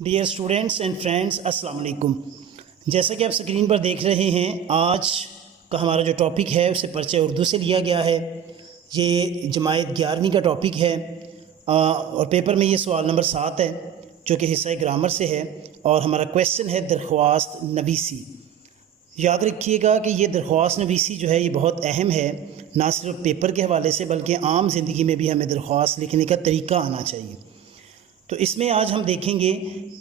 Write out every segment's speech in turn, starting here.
Dear students and friends, अस्सलाम वालेकुम। जैसा कि आप स्क्रीन पर देख रहे हैं, आज का हमारा जो टॉपिक है उसे परिचय उर्दू से लिया गया है। ये जमायत 11वीं का टॉपिक है और पेपर में ये सवाल नंबर 7 है जो कि हिस्सा ग्रामर से है और हमारा क्वेश्चन है दरख्वास्त नवीसी। याद रखिएगा कि ये दरख्वास्त नवीसी जो है ये बहुत अहम है, ना सिर्फ पेपर के हवाले से बल्कि आम ज़िंदगी में भी हमें दरख्वास्त लिखने का तरीका आना चाहिए। तो इसमें आज हम देखेंगे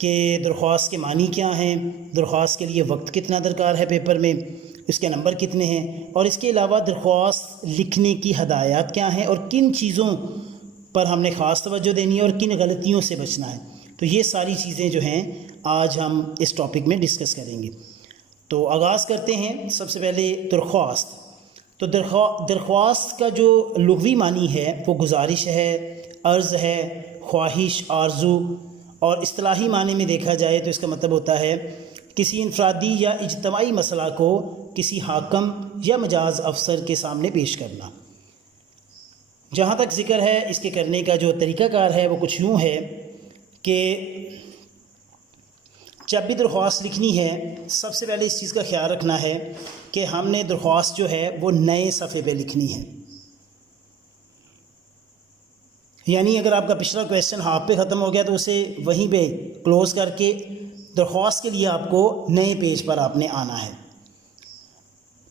कि दरख्वास्त के मानी क्या हैं, दरख्वास्त के लिए वक्त कितना दरकार है पेपर में, इसके नंबर कितने हैं और इसके अलावा दरख्वास्त लिखने की हदायत क्या हैं और किन चीज़ों पर हमने ख़ास तवज्जो देनी है और किन गलतियों से बचना है। तो ये सारी चीज़ें जो हैं आज हम इस टॉपिक में डिस्कस करेंगे। तो आगाज़ करते हैं। सबसे पहले दरख्वास्त। तो दरख्वास्त का जो लुग़वी मानी है वो गुजारिश है, अर्ज़ है, ख्वाहिश, आरजू। और इस्तिलाही माने में देखा जाए तो इसका मतलब होता है किसी इनफरादी या इज्तमाई मसला को किसी हाकम या मजाज अफसर के सामने पेश करना। जहाँ तक ज़िक्र है इसके करने का जो तरीक़ाकार है वो कुछ यूँ है कि जब भी दरख्वास्त लिखनी है सबसे पहले इस चीज़ का ख्याल रखना है कि हमने दरख्वास्त जो है वो नए सफ़े पे लिखनी है। यानी अगर आपका पिछला क्वेश्चन हाफ पे ख़त्म हो गया तो उसे वहीं पे क्लोज़ करके दरख्वास्त के लिए आपको नए पेज पर आपने आना है।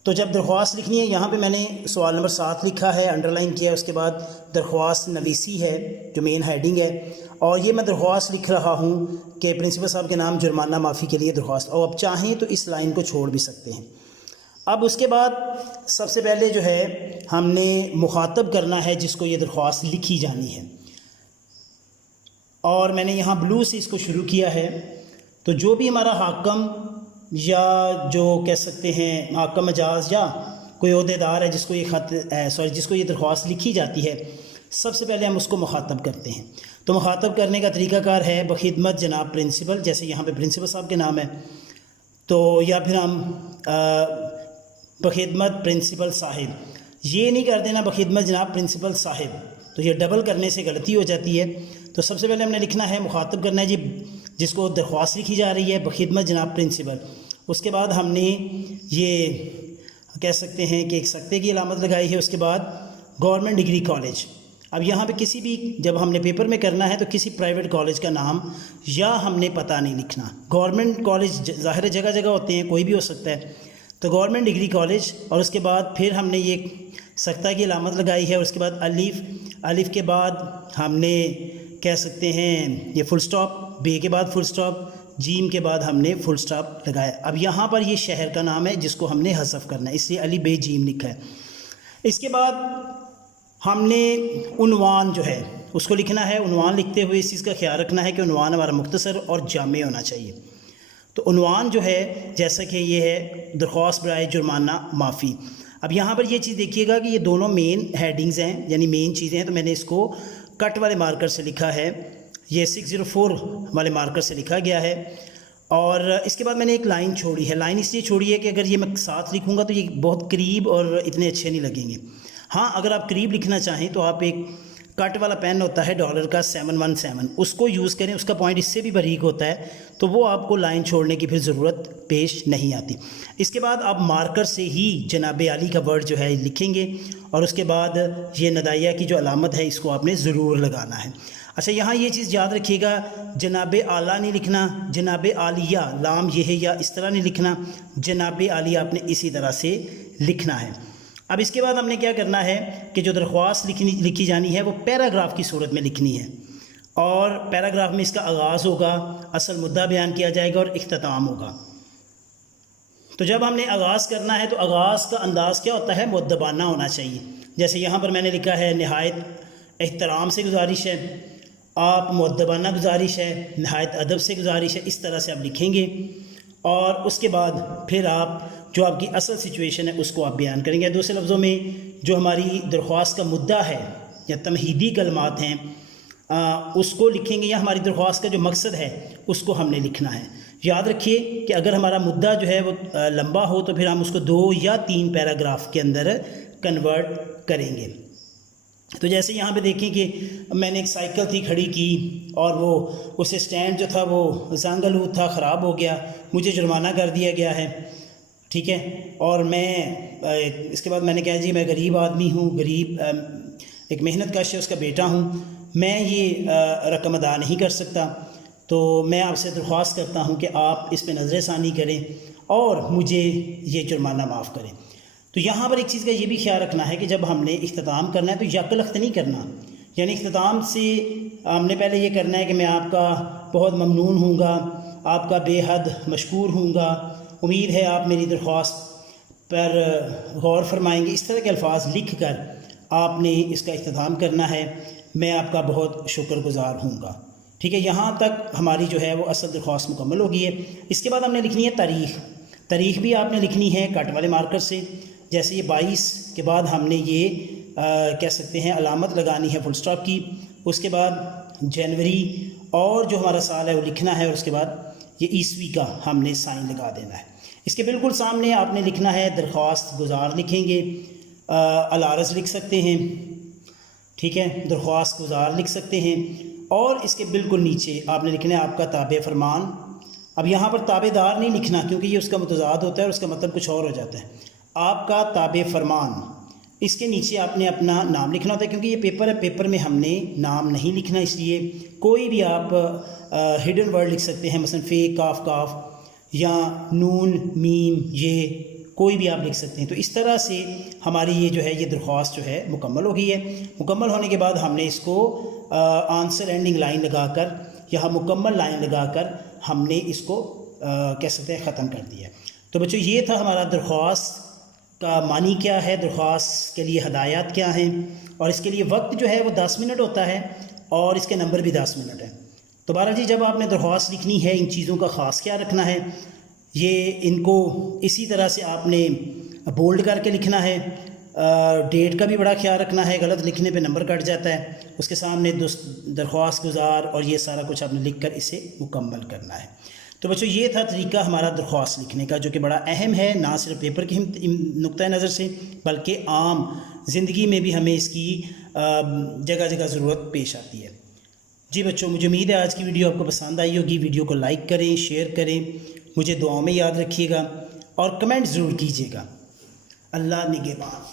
तो जब दरख्वास्त लिखनी है, यहाँ पे मैंने सवाल नंबर 7 लिखा है, अंडरलाइन किया है। उसके बाद दरख्वास्त नवीसी है जो मेन हेडिंग है और ये मैं दरख्वास्त लिख रहा हूँ कि प्रिंसिपल साहब के नाम जुर्माना माफ़ी के लिए दरख्वास्त। और अब चाहें तो इस लाइन को छोड़ भी सकते हैं। अब उसके बाद सबसे पहले जो है हमने मुखातब करना है जिसको ये दरख्वास्त लिखी जानी है और मैंने यहाँ ब्लू से इसको शुरू किया है। तो जो भी हमारा हाकम या जो कह सकते हैं हाकम मजाज या कोई ओहदेदार है जिसको ये दरख्वास्त लिखी जाती है, सबसे पहले हम उसको मुखातब करते हैं। तो मुखातब करने का तरीक़ाकार है बखिदमत जनाब प्रिंसिपल, जैसे यहाँ पे प्रिंसिपल साहब के नाम है तो, या फिर हम बखिदमत प्रिंसिपल साहिब। ये नहीं कर देना बखिदमत जनाब प्रिंसिपल साहिब, तो ये डबल करने से गलती हो जाती है। तो सबसे पहले हमने लिखना है, मुखातब करना है जी जिसको दरख्वास्त लिखी जा रही है, बखिदमत जनाब प्रिंसिपल। उसके बाद हमने ये कह सकते हैं कि एक सख्ते की अलामत लगाई है। उसके बाद गवर्नमेंट डिग्री कॉलेज। अब यहाँ पे किसी भी जब हमने पेपर में करना है तो किसी प्राइवेट कॉलेज का नाम या हमने पता नहीं लिखना। गवर्नमेंट कॉलेज ज़ाहिर जगह जगह होते हैं, कोई भी हो सकता है, तो गवर्नमेंट डिग्री कॉलेज। और उसके बाद फिर हमने ये सख्ता की अलामत लगाई है। उसके बाद अलिफ के बाद हमने कह सकते हैं ये फुल स्टॉप, बे के बाद फुल स्टॉप, जीम के बाद हमने फुल स्टॉप लगाया। अब यहाँ पर ये शहर का नाम है जिसको हमने हज़फ करना है, इसलिए अली बे जीम लिखा है। इसके बाद हमने उन्वान जो है उसको लिखना है। उन्वान लिखते हुए इस चीज़ का ख्याल रखना है कि उन्वान हमारा मुख्तसर और जामे होना चाहिए। तो उन्वान जो है जैसा कि ये है दरख्वास्त बराए जुर्माना माफ़ी। अब यहाँ पर ये चीज़ देखिएगा कि ये दोनों मेन हेडिंग्स हैं, यानी मेन चीज़ें हैं। तो मैंने इसको कट वाले मार्कर से लिखा है, ये 604 वाले मार्कर से लिखा गया है। और इसके बाद मैंने एक लाइन छोड़ी है। लाइन इसलिए छोड़ी है कि अगर ये मैं साथ लिखूँगा तो ये बहुत करीब और इतने अच्छे नहीं लगेंगे। हाँ, अगर आप करीब लिखना चाहें तो आप एक कट वाला पेन होता है डॉलर का 717, उसको यूज़ करें। उसका पॉइंट इससे भी बारीक होता है, तो वो आपको लाइन छोड़ने की फिर ज़रूरत पेश नहीं आती। इसके बाद आप मार्कर से ही जनाब आली का वर्ड जो है लिखेंगे और उसके बाद ये नदाइया की जो अलामत है इसको आपने ज़रूर लगाना है। अच्छा, यहाँ ये चीज़ याद रखिएगा, जनाब आला नहीं लिखना, जनाब आलिया लाम ये है या इस तरह नहीं लिखना, जनाब आलिया आपने इसी तरह से लिखना है। अब इसके बाद हमने क्या करना है कि जो दरख्वास्त लिखी जानी है वो पैराग्राफ की सूरत में लिखनी है और पैराग्राफ में इसका आगाज़ होगा, असल मुद्दा बयान किया जाएगा और इख्तिताम होगा। तो जब हमने आगाज़ करना है तो आगाज़ का अंदाज़ क्या होता है, मुअद्दबाना होना चाहिए। जैसे यहाँ पर मैंने लिखा है नहायत एहतराम से गुजारिश है, आप मुअद्दबाना गुजारिश है, नहायत अदब से गुजारिश है, इस तरह से आप लिखेंगे। और उसके बाद फिर आप जो आपकी असल सिचुएशन है उसको आप बयान करेंगे। दूसरे लफ्ज़ों में जो हमारी दरख्वास्त का मुद्दा है या तमहीदी कलमात हैं उसको लिखेंगे, या हमारी दरख्वास्त का जो मकसद है उसको हमने लिखना है। याद रखिए कि अगर हमारा मुद्दा जो है वो लंबा हो तो फिर हम उसको 2 या 3 पैराग्राफ के अंदर कन्वर्ट करेंगे। तो जैसे यहाँ पे देखें कि मैंने एक साइकिल थी खड़ी की और वो उसे स्टैंड जो था वो जंग-आलूद था, ख़राब हो गया, मुझे जुर्माना कर दिया गया है, ठीक है। और मैं इसके बाद मैंने कहा जी मैं गरीब आदमी हूँ, गरीब एक मेहनत कश है उसका बेटा हूँ, मैं ये रकम अदा नहीं कर सकता, तो मैं आपसे दरख्वास्त करता हूँ कि आप इस पर नज़र-ए-षानी करें और मुझे ये जुर्माना माफ़ करें। तो यहाँ पर एक चीज़ का ये भी ख्याल रखना है कि जब हमने इख्तिताम करना है तो यकलख्त नहीं करना, यानी इख्तिताम से हमने पहले ये करना है कि मैं आपका बहुत ममनून हूँगा, आपका बेहद मशकूर हूँगा, उम्मीद है आप मेरी दरख्वास्त पर गौर फरमाएंगे, इस तरह के अल्फाज लिख कर आपने इसका इख्तिताम करना है, मैं आपका बहुत शुक्रगुज़ार हूँगा, ठीक है। यहाँ तक हमारी जो है वो असल दरख्वास्त मुकम्मल हो गई है। इसके बाद हमने लिखनी है तारीख़ भी आपने लिखनी है कट वाले मार्कर से। जैसे ये 22 के बाद हमने ये कह सकते हैं अलामत लगानी है फुल स्टॉप की, उसके बाद जनवरी और जो हमारा साल है वो लिखना है, और उसके बाद ये ईस्वी का हमने साइन लगा देना है। इसके बिल्कुल सामने आपने लिखना है दरख्वास्त गुज़ार लिखेंगे, अलारज़ लिख सकते हैं, ठीक है, दरख्वास्त गुज़ार लिख सकते हैं, और इसके बिल्कुल नीचे आपने लिखना है आपका ताबे फरमान। अब यहाँ पर ताबेदार नहीं लिखना क्योंकि ये उसका मुतज़ाद होता है और उसका मतलब कुछ और हो जाता है। आपका ताबे फरमान, इसके नीचे आपने अपना नाम लिखना होता है क्योंकि ये पेपर है, पेपर में हमने नाम नहीं लिखना, इसलिए कोई भी आप हिडन वर्ड लिख सकते हैं, मसलन फे काफ काफ या नून मीम, ये कोई भी आप लिख सकते हैं। तो इस तरह से हमारी ये जो है ये दरख्वास्त जो है मुकम्मल हो गई है। मुकम्मल होने के बाद हमने इसको आंसर एंडिंग लाइन लगाकर, यहाँ मुकम्मल लाइन लगाकर हमने इसको कह सकते हैं ख़त्म कर दिया। तो बच्चों ये था हमारा दरख्वास्त का मानी क्या है, दरख्वास्त के लिए हदायत क्या हैं, और इसके लिए वक्त जो है वो 10 मिनट होता है और इसके नंबर भी 10 मिनट है। तो बारा जी जब आपने दरख्वास्त लिखनी है इन चीज़ों का ख़ास क्या रखना है, ये इनको इसी तरह से आपने बोल्ड करके लिखना है, डेट का भी बड़ा ख्याल रखना है, गलत लिखने पे नंबर कट जाता है, उसके सामने दरख्वास्त गुज़ार और ये सारा कुछ आपने लिख कर इसे मुकम्मल करना है। तो बच्चों ये था तरीका हमारा दरख्वास्त लिखने का, जो कि बड़ा अहम है, ना सिर्फ पेपर की नुक्ता नज़र से बल्कि आम ज़िंदगी में भी हमें इसकी जगह जगह ज़रूरत पेश आती है। जी बच्चों, मुझे उम्मीद है आज की वीडियो आपको पसंद आई होगी। वीडियो को लाइक करें, शेयर करें, मुझे दुआओं में याद रखिएगा और कमेंट ज़रूर कीजिएगा। अल्लाह निगहबान।